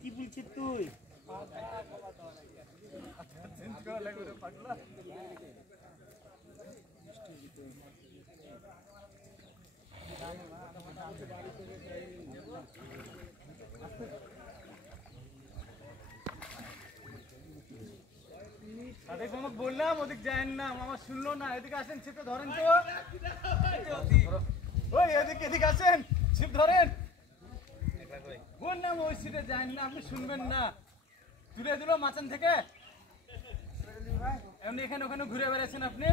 কি বলছিস তুই? বললাম ওদিক যায়েন না, মামা শুনলো না। এদিকে আসেন, ছিপটা ধরেন তো। ওই এদিকে এদিকে আসেন, ছিপ ধরেন। বললাম ওই সিটে যায়েন না, আপনি শুনবেন না। তুলে দিল মাচান থেকে, এমনি এখানে ওখানে ঘুরে বেড়াচ্ছেন আপনি।